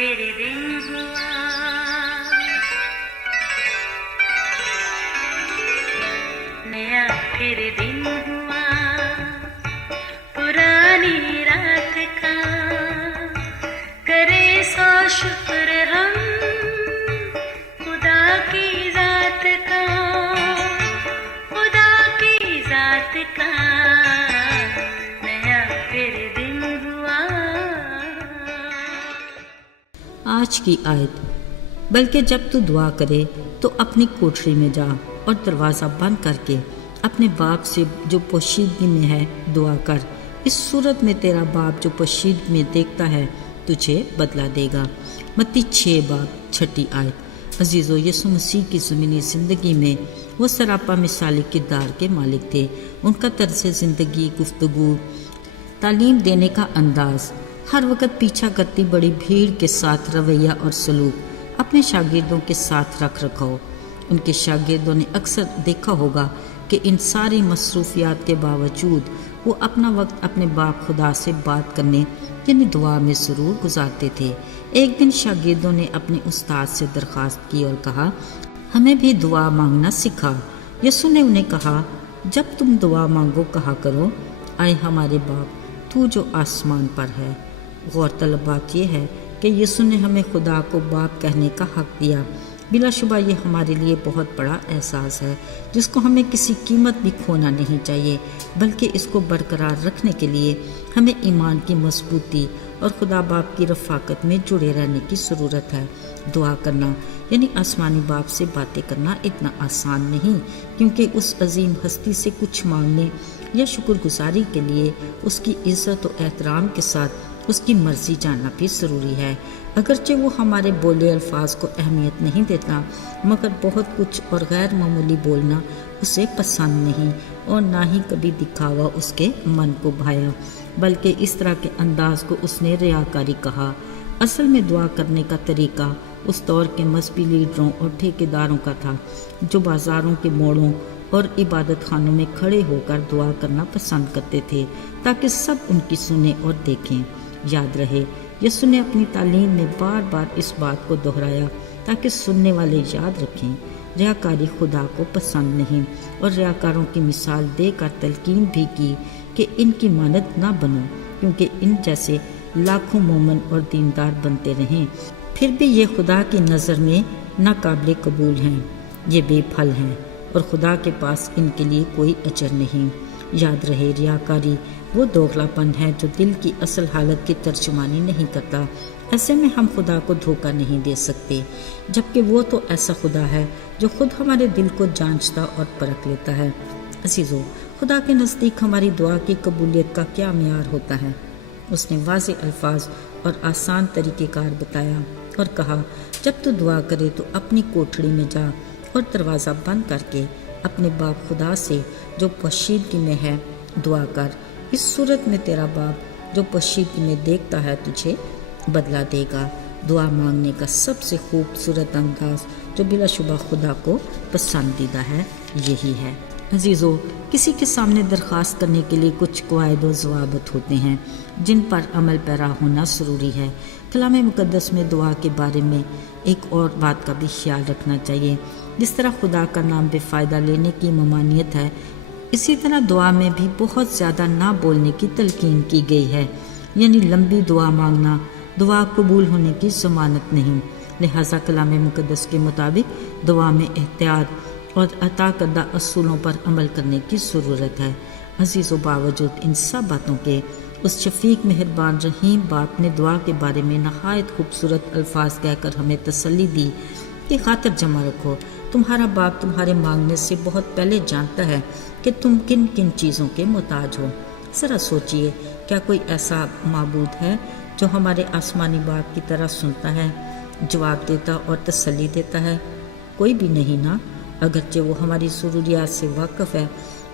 फिर दिन हुआ, नया फिर दिन हुआ, पुरानी रात का करे सो शुक्र हम खुदा की जात का, खुदा की जात का नया फिर दिन हुआ। आज की आयत, बल्कि जब तू दुआ करे तो अपनी कोठरी में जा और दरवाज़ा बंद करके अपने बाप से जो पोशीदगी में है दुआ कर। इस सूरत में तेरा बाप जो पोशीदगी में देखता है तुझे बदला देगा। मत्ती 6:6 आयत। अजीज़ो, यीशु मसीह की ज़मीनी ज़िंदगी में वो सरापा मिसाली किरदार के मालिक थे। उनका तर्ज़ ज़िंदगी, गुफ्तगू, तालीम देने का अंदाज़, हर वक्त पीछा करती बड़ी भीड़ के साथ रवैया और सलूक, अपने शागिर्दों के साथ रख रखाव। उनके शागिर्दों ने अक्सर देखा होगा कि इन सारी मसरूफियात के बावजूद वो अपना वक्त अपने बाप खुदा से बात करने यानी दुआ में ज़रूर गुजारते थे। एक दिन शागिर्दों ने अपने उस्ताद से दरख्वास्त की और कहा, हमें भी दुआ मांगना सिखा। यीशु ने उन्हें कहा, जब तुम दुआ मांगो कहा करो, आए हमारे बाप तू जो आसमान पर है। गौरतलब बात यह है कि यीशु ने हमें खुदा को बाप कहने का हक दिया। बिलाशुबा ये हमारे लिए बहुत बड़ा एहसास है जिसको हमें किसी कीमत भी खोना नहीं चाहिए, बल्कि इसको बरकरार रखने के लिए हमें ईमान की मजबूती और खुदा बाप की रफ़ाकत में जुड़े रहने की ज़रूरत है। दुआ करना यानी आसमानी बाप से बातें करना इतना आसान नहीं, क्योंकि उस अजीम हस्ती से कुछ मांगने या शुक्रगुजारी के लिए उसकी इज़्ज़त और एहतराम के साथ उसकी मर्ज़ी जानना भी ज़रूरी है। अगरचे वो हमारे बोले अल्फाज को अहमियत नहीं देता, मगर बहुत कुछ और गैर मामूली बोलना उसे पसंद नहीं और ना ही कभी दिखावा उसके मन को भाया, बल्कि इस तरह के अंदाज को उसने रियाकारी कहा। असल में दुआ करने का तरीका उस दौर के मजहबी लीडरों और ठेकेदारों का था, जो बाज़ारों के मोड़ों और इबादत खानों में खड़े होकर दुआ करना पसंद करते थे ताकि सब उनकी सुने और देखें। याद रहे, यीशु ने अपनी तालीम में बार बार इस बात को दोहराया ताकि सुनने वाले याद रखें। रियाकारी खुदा को पसंद नहीं और रियाकारों की मिसाल देकर तलकीन भी की कि इनकी मानद ना बनो, क्योंकि इन जैसे लाखों मोमन और दीनदार बनते रहें, फिर भी ये खुदा की नज़र में नाकाबिल कबूल हैं, ये बेफल हैं और खुदा के पास इनके लिए कोई अजर नहीं। याद रहे, रियाकारी वो दोगलापन है जो दिल की असल हालत की तर्जुमानी नहीं करता। ऐसे में हम खुदा को धोखा नहीं दे सकते, जबकि वो तो ऐसा खुदा है जो खुद हमारे दिल को जांचता और परख लेता है। अजीज़ों, खुदा के नज़दीक हमारी दुआ की कबूलियत का क्या मियार होता है? उसने वाज़े अल्फाज और आसान तरीक़ेकार बताया और कहा, जब तू दुआ करे तो अपनी कोठड़ी में जा और दरवाज़ा बंद करके अपने बाप खुदा से जो पोशीदगी में है दुआ कर। इस सूरत में तेरा बाप जो पोशीदगी में देखता है तुझे बदला देगा। दुआ मांगने का सबसे खूबसूरत अंदाज जो बिलाशुबा खुदा को पसंदीदा है यही है। अजीज़ों, किसी के सामने दरख्वास्त करने के लिए कुछ कवायद व ज़वाबित होते हैं जिन पर अमल पैरा होना ज़रूरी है। कलाम मुक़द्दस में दुआ के बारे में एक और बात का भी ख्याल रखना चाहिए। जिस तरह खुदा का नाम बेफ़ायदा लेने की ममानियत है, इसी तरह दुआ में भी बहुत ज़्यादा ना बोलने की तलकीन की गई है, यानी लंबी दुआ मांगना दुआ कबूल होने की ज़मानत नहीं। लिहाजा कलाम मुक़द्दस के मुताबिक दुआ में एहतियात और अता करदा असूलों पर अमल करने की ज़रूरत है। अजीज़ों, बावजूद इन सब बातों के उस शफीक मेहरबान रहीम बाप ने दुआ के बारे में नहायत खूबसूरत अल्फाज कहकर हमें तसल्ली दी कि खातिर जमा रखो, तुम्हारा बाप तुम्हारे मांगने से बहुत पहले जानता है कि तुम किन किन चीज़ों के मोहताज हो। ज़रा सोचिए, क्या कोई ऐसा माबूद है जो हमारे आसमानी बाप की तरह सुनता है, जवाब देता और तसल्ली देता है? कोई भी नहीं ना। अगरचे वो हमारी ज़रूरियात से वाकिफ़ है,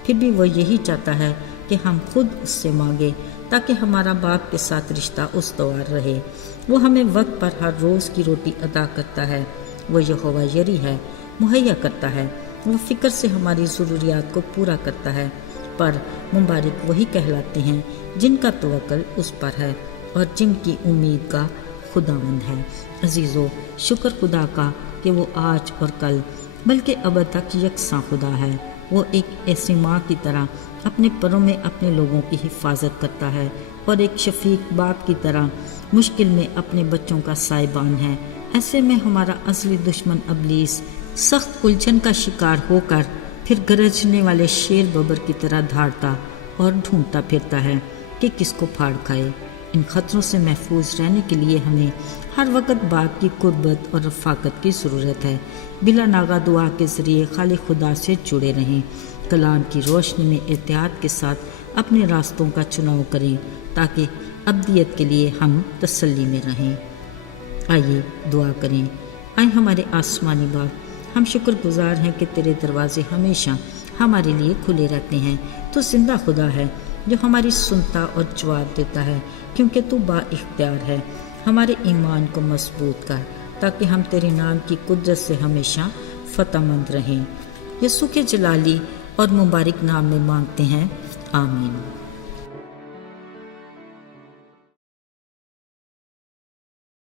फिर भी वो यही चाहता है कि हम खुद उससे मांगे ताकि हमारा बाप के साथ रिश्ता उसतवार रहे। वो हमें वक्त पर हर रोज़ की रोटी अदा करता है। वो यहोवा यरी है, मुहैया करता है। वो फ़िक्र से हमारी ज़रूरियात को पूरा करता है। पर मुबारक वही कहलाते हैं जिनका तवक्कुल उस पर है और जिनकी उम्मीद का خداوند ہے۔ عزیزو، شکر خدا کا کہ وہ آج اور کل بلکہ ابد تک یکساں خدا ہے۔ وہ ایک ایسی ماں کی طرح اپنے پروں میں اپنے لوگوں کی حفاظت کرتا ہے اور ایک شفیق باپ کی طرح مشکل میں اپنے بچوں کا سائبان ہے۔ ایسے میں ہمارا اصلی دشمن ابلیس سخت الجھن کا شکار ہو کر پھر گرجنے والے شیر ببر کی طرح دھاڑتا اور ڈھونڈتا پھرتا ہے کہ کس کو پھاڑ کھائے۔ ان خطروں سے محفوظ رہنے کے لیے ہمیں ہر وقت باپ کی قربت اور رفاقت کی ضرورت ہے۔ بلا ناغہ دعا کے ذریعے خالق خدا سے جڑے رہیں، کلام کی روشنی میں احتیاط کے ساتھ اپنے راستوں کا چناؤ کریں تاکہ ابدیت کے لیے ہم تسلی میں رہیں۔ آئیے دعا کریں۔ آئے ہمارے آسمانی باپ، ہم شکر گزار ہیں کہ تیرے دروازے ہمیشہ ہمارے لیے کھلے رہتے ہیں۔ تو زندہ خدا ہے جو ہماری سنتا اور جواب دیتا ہے، کیونکہ تو با اختیار ہے۔ ہمارے ایمان کو مضبوط کر تاکہ ہم تیرے نام کی قدرت سے ہمیشہ فتح مند رہیں۔ یسوع کے جلالی اور مبارک نام میں مانگتے ہیں، آمین۔